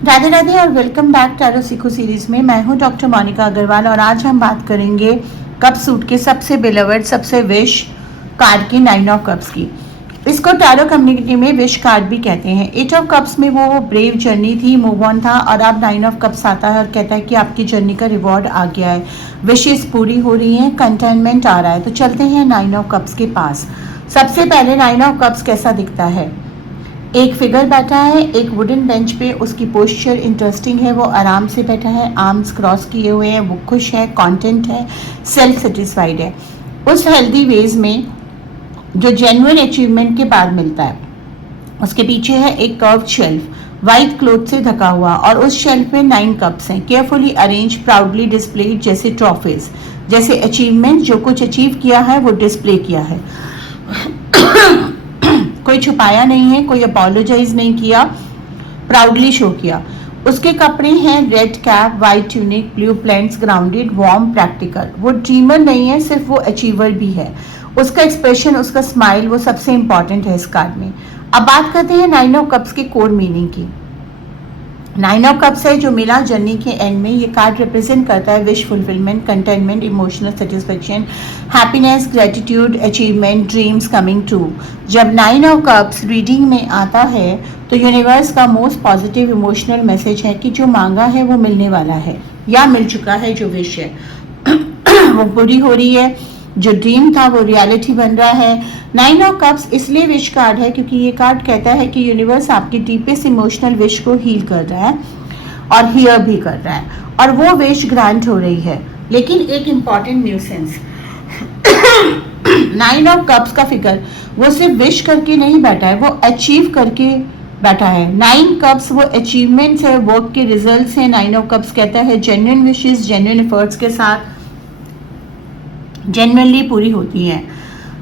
राधे राधे और welcome back tarot सीखो series में। मैं हूं डॉक्टर मोनिका अग्रवाल और आज हम बात करेंगे कप सूट के सबसे बिलवर्ड, सबसे विश कार्ड की, 9 ऑफ कप्स की। इसको टैरो कम्युनिटी में विश कार्ड भी कहते हैं। 8 ऑफ कप्स में वो ब्रेव जर्नी थी, मूव ऑन था, और अब 9 ऑफ कप्स आता है और कहता है कि आपकी जर्नी का रिवॉर्ड आ गया है, विशेष पूरी हो रही हैं, कंटेनमेंट आ रहा है। तो चलते हैं 9 ऑफ कप्स के पास। सबसे पहले 9 ऑफ कप्स कैसा दिखता है। एक फिगर बैठा है एक वुडन बेंच पे, उसकी पोस्चर इंटरेस्टिंग है, वो आराम से बैठा है, आर्म्स क्रॉस किए हुए हैं, वो खुश है, कंटेंट है, सेल्फ सेटिस्फाइड है, उस हेल्दी वेज में जो जेन्युइन अचीवमेंट के बाद मिलता है। उसके पीछे है एक कर्व्ड शेल्फ, वाइट क्लोथ से ढका हुआ, और उस शेल्फ में 9 कप्स हैं, केयरफुली अरेंज, प्राउडली डिस्प्लेड, जैसे ट्रॉफीज, जैसे अचीवमेंट, जो कुछ अचीव किया है वो डिस्प्ले किया है। कोई छुपाया नहीं है, कोई अपोलोजाइज नहीं किया, प्राउडली शो किया। उसके कपड़े हैं red cap, white tunic, blue plants, grounded, warm, practical. वो ड्रीमर नहीं है, सिर्फ वो अचीवर भी है। उसका एक्सप्रेशन, उसका स्माइल, वो सबसे इंपॉर्टेंट है इस कार्ड में। अब बात करते हैं 9 ऑफ कप्स के कोर मीनिंग की। 9 ऑफ कप्स है जो मिला जर्नी के एंड में। ये कार्ड रिप्रेजेंट करता है wish fulfilment, contentment, emotional satisfaction, happiness, gratitude, achievement, dreams coming true. जब 9 ऑफ कप्स रीडिंग में आता है तो यूनिवर्स का मोस्ट पॉजिटिव इमोशनल मैसेज है कि जो मांगा है वो मिलने वाला है या मिल चुका है। जो विश है वो पूरी हो रही है, जो ड्रीम था वो रियलिटी बन रहा है। 9 ऑफ कप्स इसलिए विश कार्ड है क्योंकि ये कार्ड कहता है कि यूनिवर्स आपकी डीपेस्ट इमोशनल विश को हील कर रहा है और हियर भी कर रहा है, और वो विश ग्रांट हो रही है। लेकिन एक इंपॉर्टेंट न्यूसेंस, 9 ऑफ कप्स का फिगर वो सिर्फ विश करके नहीं बैठा है, वो अचीव करके बैठा है। 9 कप्स वो अचीवमेंट्स है, वर्क के रिजल्ट्स हैं। 9 ऑफ कप्स कहता है जेन्युइन विशेस जेन्युइन एफर्ट्स के साथ जेन्युइनली पूरी होती हैं।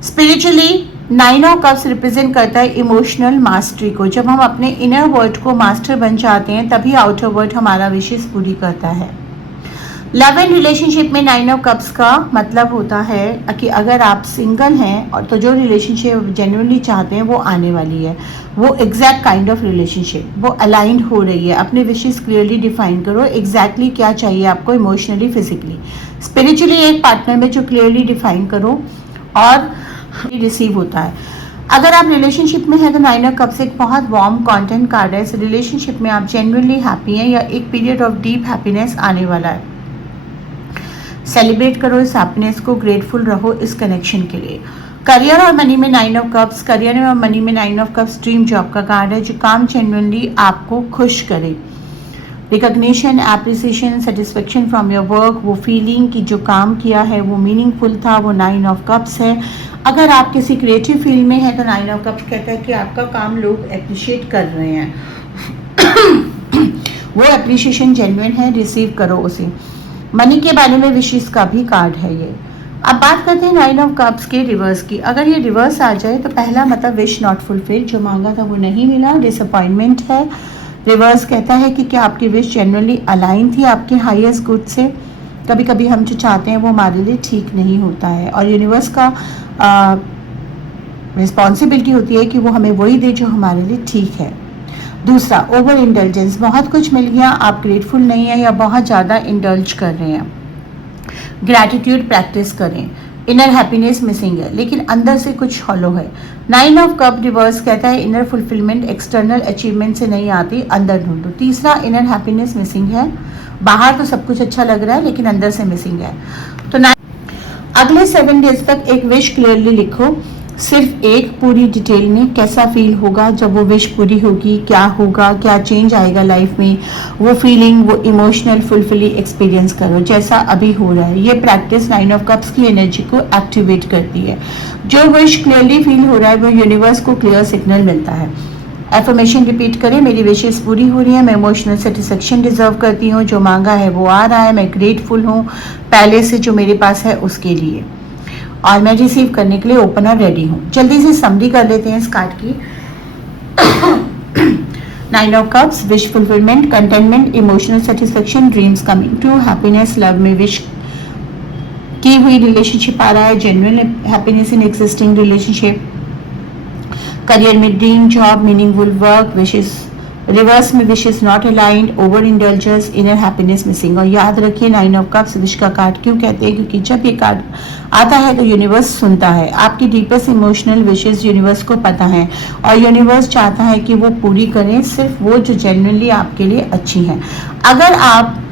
स्पिरिचुअली 9 ऑफ कप्स रिप्रेजेंट करता है इमोशनल मास्टरी को। जब हम अपने इनर वर्ल्ड को मास्टर बन जाते हैं तभी आउटर वर्ल्ड हमारा विशेष पूरी करता है। लव एंड रिलेशनशिप में 9 ऑफ कप्स का मतलब होता है कि अगर आप सिंगल हैं और तो जो रिलेशनशिप जेन्युइनली चाहते हैं वो आने वाली है, वो एग्जैक्ट काइंड ऑफ रिलेशनशिप, वो अलाइंड हो रही है। अपने विशेस क्लियरली डिफाइन करो, एग्जैक्टली क्या चाहिए आपको इमोशनली, फिजिकली, स्पिरिचुअली। एक पार्टनर में जो क्लियरली डिफाइन करो और रिसीव होता है। अगर आप रिलेशनशिप में हैं तो 9 ऑफ कप्स एक बहुत वार्म कंटेंट कार्ड है। इस रिलेशनशिप में आप जेन्युइनली हैप्पी हैं या एक पीरियड ऑफ डीप हैप्पीनेस आने वाला है। सेलिब्रेट करो इस हैप्पीनेस को, ग्रेटफुल रहो इस कनेक्शन के लिए। करियर और मनी में 9 ऑफ कप्स, करियर और मनी में 9 ऑफ कप्स ड्रीम जॉब का कार्ड है, जो काम जेन्युइनली आपको खुश करे। Recognition, appreciation, satisfaction from your work, वो फीलिंग कि जो काम किया है वो मीनिंगफुल था, वो 9 ऑफ कप्स है। अगर आप किसी क्रिएटिव फील्ड में हैं तो 9 ऑफ कप्स कहता है कि आपका काम लोग अप्रिशिएट कर रहे हैं। वो अप्रिशिएशन जेन्युइन है, रिसीव करो उसे। मनी के बारे में विशेष का भी कार्ड है ये। अब बात करते हैं 9 ऑफ कप्स के रिवर्स की। अगर ये रिवर्स आ जाए तो पहला मतलब विश नॉट फुलफिल, जो मांगा था वो नहीं मिला, डिसअपॉइंटमेंट है। रिवर्स कहता है कि क्या आपकी विश जेन्युइनली अलाइन थी आपके हाईएस्ट गुड से। कभी कभी हम जो चाहते हैं वो हमारे लिए ठीक नहीं होता है और यूनिवर्स का रिस्पॉन्सिबिलिटी होती है कि वो हमें वही दे जो हमारे लिए ठीक है। दूसरा, ओवर इंडल्जेंस, बहुत कुछ मिल गया, आप ग्रेटफुल नहीं है या बहुत ज़्यादा इंडल्ज कर रहे हैं। ग्रैटिट्यूड प्रैक्टिस करें। इनर हैप्पीनेस मिसिंग है लेकिन अंदर से कुछ हॉलो है। 9 ऑफ कप रिवर्स कहता है इनर फुलफिलमेंट एक्सटर्नल अचीवमेंट से नहीं आती, अंदर ढूंढो। तीसरा, इनर हैप्पीनेस मिसिंग है, बाहर तो सब कुछ अच्छा लग रहा है लेकिन अंदर से मिसिंग है। तो अगले 7 डेज तक एक विश क्लियरली लिखो, सिर्फ एक, पूरी डिटेल में। कैसा फील होगा जब वो विश पूरी होगी, क्या होगा, क्या चेंज आएगा लाइफ में, वो फीलिंग, वो इमोशनल फुलफिली एक्सपीरियंस करो जैसा अभी हो रहा है। ये प्रैक्टिस 9 ऑफ कप्स की एनर्जी को एक्टिवेट करती है। जो विश क्लियरली फील हो रहा है वो यूनिवर्स को क्लियर सिग्नल मिलता है। एफर्मेशन रिपीट करें, मेरी विशेस पूरी हो रही है, मैं इमोशनल सेटिस्फेक्शन डिजर्व करती हूँ, जो मांगा है वो आ रहा है, मैं ग्रेटफुल हूँ पहले से जो मेरे पास है उसके लिए, और मैं रिसीव करने के लिए ओपन और रेडी हूँ। जल्दी से समरी कर लेते हैं इस कार्ड की। 9 of cups, wish fulfilment, contentment, emotional satisfaction, dreams coming true, happiness, love में विश की हुई रिलेशनशिप आ रहा है, genuine happiness in existing relationship, career में dream job, meaningful work, wishes reverse में wish is not aligned, over indulgence, inner happiness missing. और याद रखिए 9 ऑफ कप्स विश का कार्ड क्यों कहते हैं, क्योंकि जब ये कार्ड आता है तो यूनिवर्स सुनता है आपकी डीपेस्ट इमोशनल विशेस, यूनिवर्स को पता है और यूनिवर्स चाहता है कि वो पूरी करें सिर्फ वो जो जेन्युइनली आपके लिए अच्छी हैं। अगर आप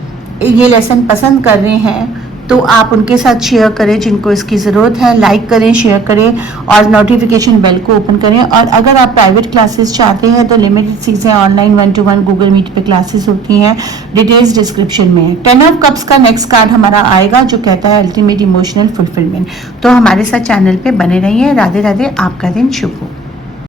ये लेसन पसंद कर रहे हैं तो आप उनके साथ शेयर करें जिनको इसकी ज़रूरत है, लाइक करें, शेयर करें और नोटिफिकेशन बेल को ओपन करें। और अगर आप प्राइवेट क्लासेस चाहते हैं तो लिमिटेड चीज़ें ऑनलाइन 1-to-1 गूगल मीट पे क्लासेस होती हैं, डिटेल्स डिस्क्रिप्शन में है। 10 ऑफ कप्स का नेक्स्ट कार्ड हमारा आएगा जो कहता है अल्टीमेट इमोशनल फुलफिलमेंट। तो हमारे साथ चैनल पे बने रहिए। राधे राधे, आपका दिन शुभ हो।